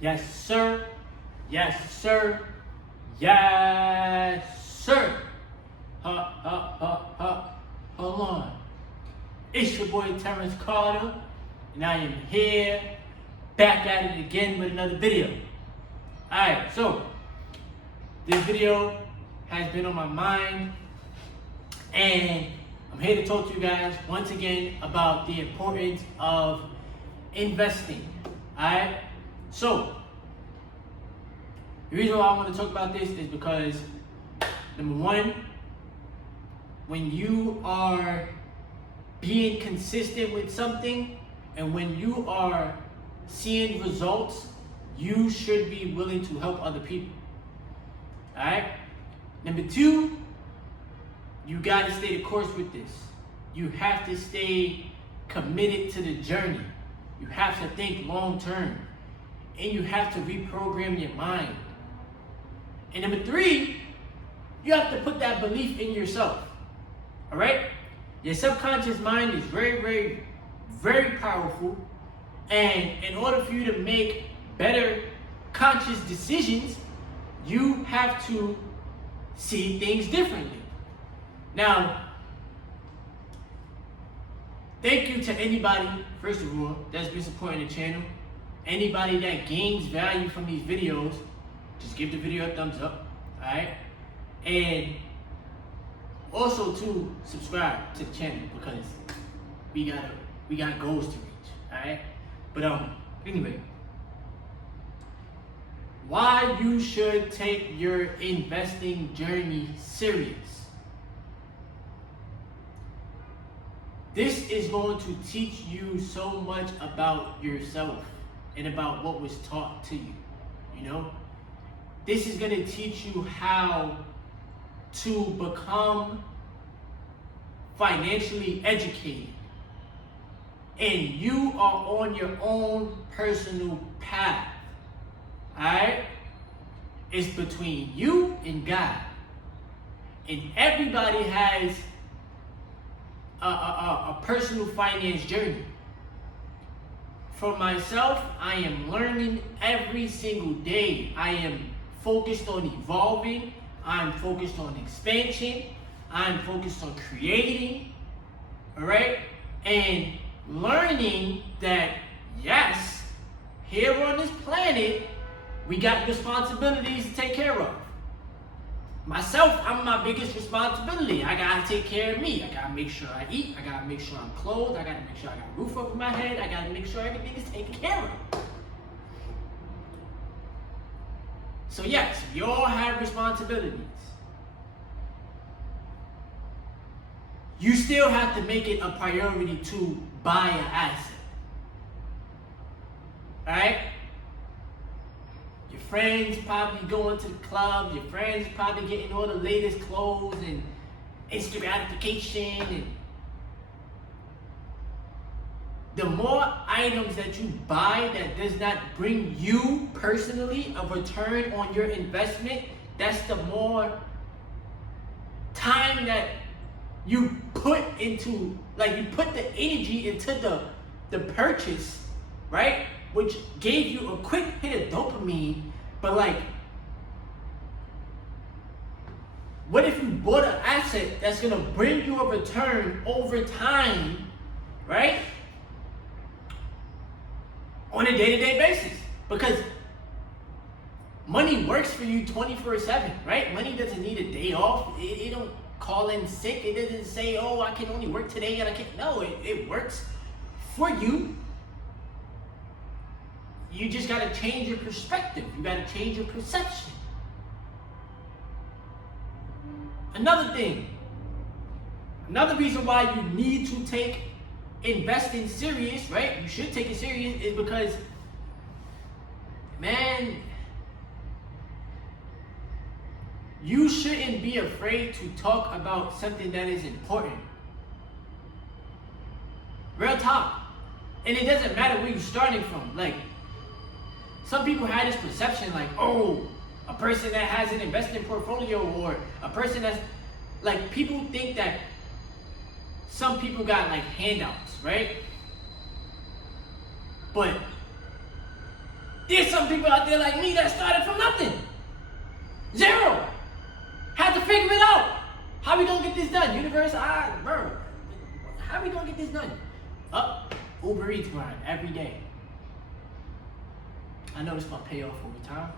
Yes, sir. Yes, sir. Yes, sir. Hold on. It's your boy Terrence Carter, and I am here, back at it again with another video. Alright, so this video has been on my mind, and I'm here to talk to you guys once again about the importance of investing. Alright? So, the reason why I want to talk about this is because, number one, when you are being consistent with something and when you are seeing results, you should be willing to help other people. Alright? Number two, you got to stay the course with this. You have to stay committed to the journey. You have to think long term. And you have to reprogram your mind. And number three, you have to put that belief in yourself. All right? Your subconscious mind is very, very, very powerful. And in order for you to make better conscious decisions, you have to see things differently. Now, thank you to anybody, first of all, that's been supporting the channel. Anybody that gains value from these videos, just give the video a thumbs up, alright? And also to subscribe to the channel because we got goals to reach, alright? But anyway, why you should take your investing journey serious. This is going to teach you so much about yourself and about what was taught to you, you know? This is gonna teach you how to become financially educated. And you are on your own personal path, all right? It's between you and God. And everybody has a personal finance journey. For myself, I am learning every single day. I am focused on evolving. I'm focused on expansion. I'm focused on creating. All right? And learning that, yes, here on this planet, we got responsibilities to take care of. Myself, I'm my biggest responsibility. I gotta take care of me. I gotta make sure I eat. I gotta make sure I'm clothed. I gotta make sure I got a roof over my head. I gotta make sure everything is taken care of. So yes, we all have responsibilities. You still have to make it a priority to buy an asset. Alright? Your friends probably going to the club, your friends probably getting all the latest clothes and instant gratification. And the more items that you buy that does not bring you personally a return on your investment, that's the more time that you put into, like you put the energy into the purchase, right? Which gave you a quick hit of dopamine, but like, what if you bought an asset that's gonna bring you a return over time, right? On a day-to-day basis. Because money works for you 24/7, right? Money doesn't need a day off. It don't call in sick. It doesn't say, oh, I can only work today and I can't. No, it works for you. You just gotta change your perspective. You gotta change your perception. Another thing, another reason why you need to take investing serious, right? You should take it serious is because, man, you shouldn't be afraid to talk about something that is important. Real talk. And it doesn't matter where you're starting from. Like, some people have this perception like, oh, a person that has an investment portfolio or a person that's, like, people think that some people got like handouts, right? But There's some people out there like me that started from nothing. Zero. Had to figure it out. How we gonna get this done? Universe, bro. How we gonna get this done? Up, Uber Eats grind every day. I know this gonna pay off over time.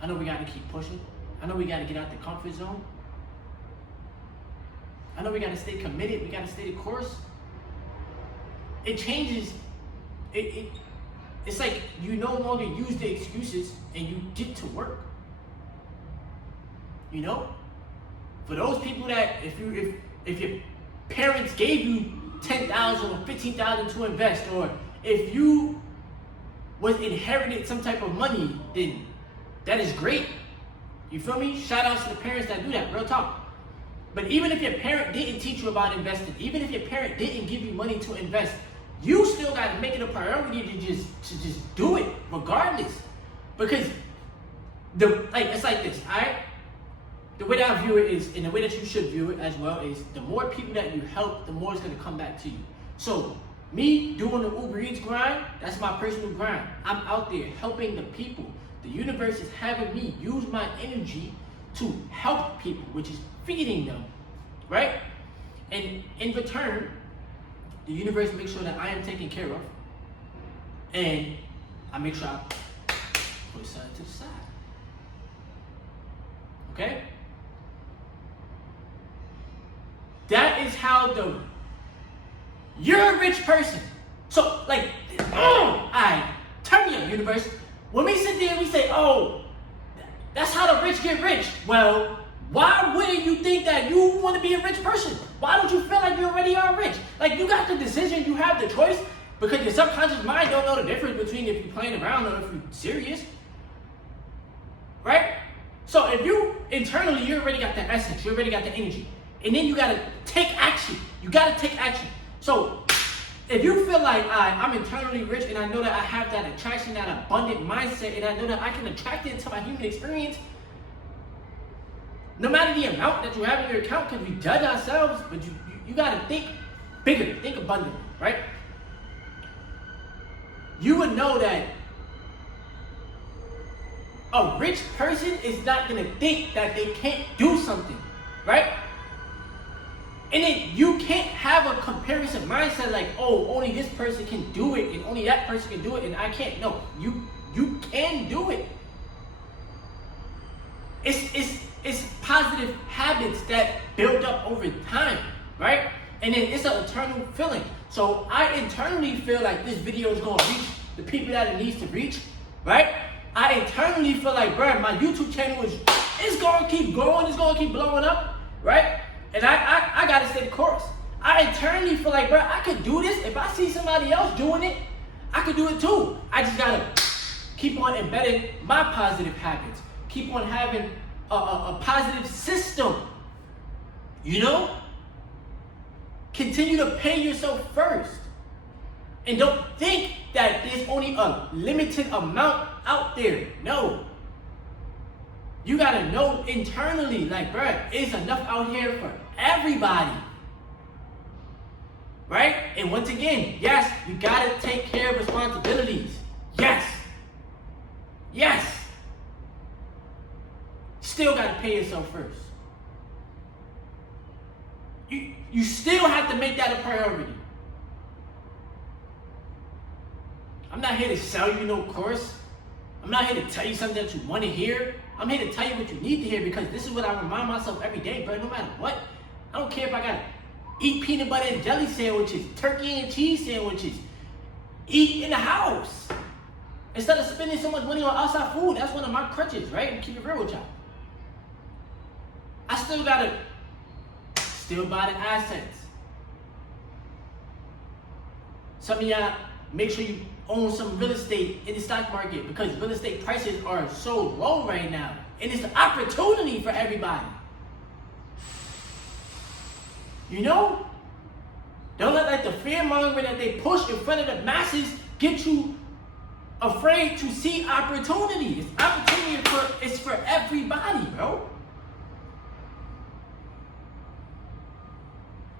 I know we gotta keep pushing. I know we gotta get out the comfort zone. I know we gotta stay committed. We gotta stay the course. It changes. It's like you no longer use the excuses and you get to work. You know, for those people that if your parents gave you $10,000 or $15,000 to invest, or if you was inherited some type of money, then that is great. You feel me? Shout outs to the parents that do that, real talk. But even if your parent didn't teach you about investing, even if your parent didn't give you money to invest, you still got to make it a priority to just do it regardless. Because it's like this, all right? The way that I view it is, and the way that you should view it as well, is the more people that you help, the more it's going to come back to you. So me doing the Uber Eats grind, that's my personal grind. I'm out there helping the people. The universe is having me use my energy to help people, which is feeding them, right? And in return, the universe makes sure that I am taken care of, and I make sure I put something to the side. Okay? That is how you're a rich person. So, like, turn me up, universe. When we sit there and we say, oh, that's how the rich get rich. Well, why wouldn't you think that you want to be a rich person? Why don't you feel like you already are rich? Like, you got the decision, you have the choice, because your subconscious mind don't know the difference between if you're playing around or if you're serious. Right? So if you internally, you already got the essence, you already got the energy. And then you gotta take action. You gotta take action. So if you feel like I'm internally rich and I know that I have that attraction, that abundant mindset, and I know that I can attract it into my human experience, no matter the amount that you have in your account, because we judge ourselves, but you gotta think bigger, think abundantly, right? You would know that a rich person is not gonna think that they can't do something, right? And then you can't have a comparison mindset like, oh, only this person can do it and only that person can do it and I can't. No, you can do it. It's positive habits that build up over time, right? And then it's an eternal feeling. So I internally feel like this video is gonna reach the people that it needs to reach, right? I internally feel like, bro, my YouTube channel is gonna keep growing, it's gonna keep blowing up, right? And I gotta stay the course. I internally feel like, bro, I could do this. If I see somebody else doing it, I could do it too. I just gotta keep on embedding my positive habits. Keep on having a positive system. You know? Continue to pay yourself first. And don't think that there's only a limited amount out there. No. You gotta know internally, like, bruh, it's enough out here for everybody. Right? And once again, yes, you gotta take care of responsibilities. Yes. Yes. Still gotta pay yourself first. You still have to make that a priority. I'm not here to sell you no course. I'm not here to tell you something that you want to hear. I'm here to tell you what you need to hear, because this is what I remind myself every day, bro. No matter what. I don't care if I gotta eat peanut butter and jelly sandwiches, turkey and cheese sandwiches, eat in the house. Instead of spending so much money on outside food, that's one of my crutches, right? And keep it real with y'all. I still gotta buy the assets. Some of y'all, make sure you own some real estate in the stock market, because real estate prices are so low right now. And it's an opportunity for everybody. You know? Don't let the fear mongering that they push in front of the masses get you afraid to see opportunity. It's opportunity it's for everybody, bro.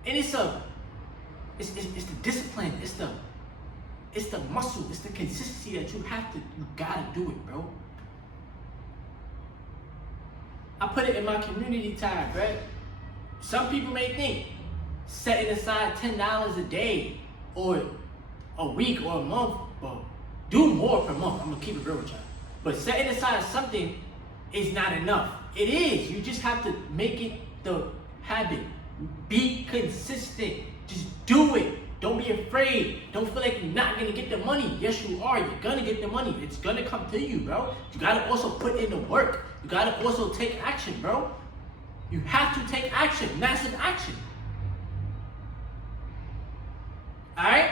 And it's the discipline, it's It's the muscle. It's the consistency that you gotta do it, bro. I put it in my community tab, right? Some people may think setting aside $10 a day or a week or a month, well, do more per month. I'm gonna keep it real with y'all. But setting aside something is not enough. It is. You just have to make it the habit. Be consistent. Just do it. Don't be afraid. Don't feel like you're not gonna get the money. Yes, you are. You're gonna get the money. It's gonna come to you, bro. You gotta also put in the work. You gotta also take action, bro. You have to take action. Massive action. Alright?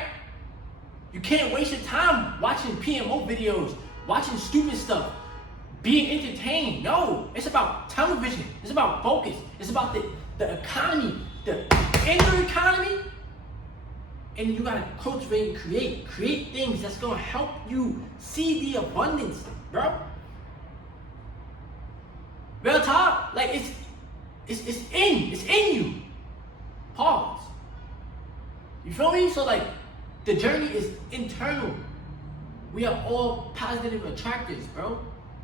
You can't waste your time watching PMO videos, watching stupid stuff, being entertained. No, it's about television. It's about focus. It's about the economy, the inner economy. And you gotta cultivate and create things that's gonna help you see the abundance, bro. Real talk, like it's in you. Pause. You feel me? So like, the journey is internal. We are all positive attractors, bro.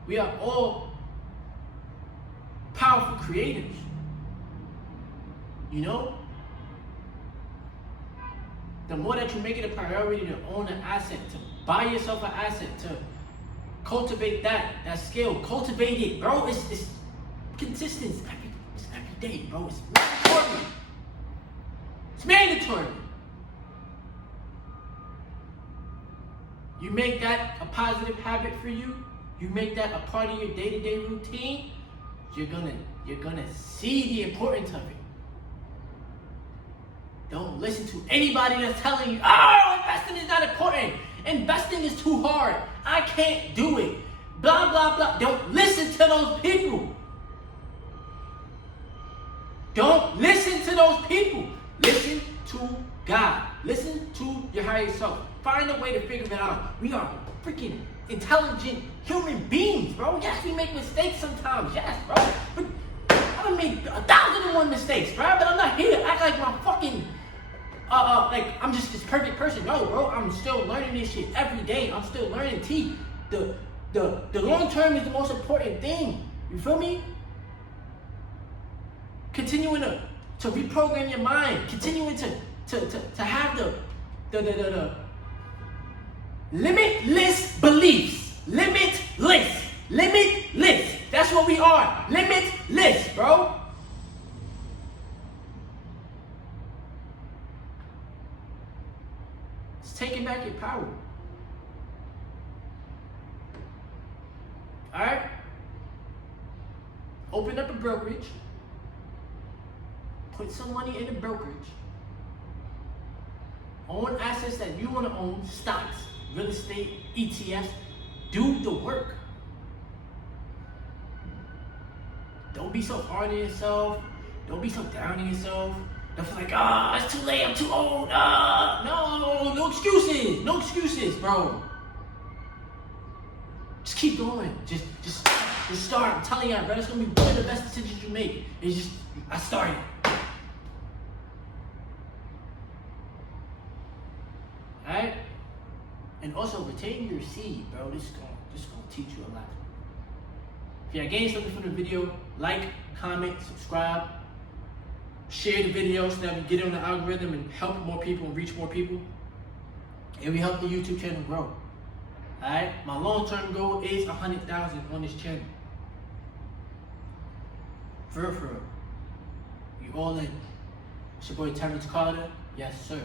We are all powerful creators. You know? The more that you make it a priority to own an asset, to buy yourself an asset, to cultivate that skill, cultivate it, bro. It's consistent. It's every day, bro. It's mandatory. It's mandatory. You make that a positive habit for you. You make that a part of your day-to-day routine. You're gonna see the importance of it. Don't listen to anybody that's telling you, oh, investing is not important. Investing is too hard. I can't do it. Blah, blah, blah. Don't listen to those people. Don't listen to those people. Listen to God. Listen to your higher self. Find a way to figure it out. We are freaking intelligent human beings, bro. Yes, we make mistakes sometimes. Yes, bro. But I done made 1,001 mistakes, bro. But I'm not here to act like my fucking like I'm just this perfect person. No, bro. I'm still learning this shit every day. I'm still learning T. The long term is the most important thing. You feel me? Continuing to reprogram your mind. Continuing to have the limitless beliefs. Limitless. That's what we are. Limitless, bro. It's taking back your power. Alright? Open up a brokerage. Put some money in the brokerage. Own assets that you want to own, stocks, real estate, ETFs. Do the work. Don't be so hard on yourself. Don't be so down on yourself. Don't feel like, it's too late, I'm too old. No excuses. No excuses, bro. Just keep going. Just start. I'm telling you, bro, it's gonna be one of the best decisions you make. It's just, I started. Alright? And also retain your seed, bro. This is gonna teach you a lot. If you gained something from the video, like, comment, subscribe, share the video so that we get on the algorithm and help more people and reach more people. And we help the YouTube channel grow. Alright? My long-term goal is 100,000 on this channel. For real. You all in. It's your boy Terrence Carter. Yes, sir.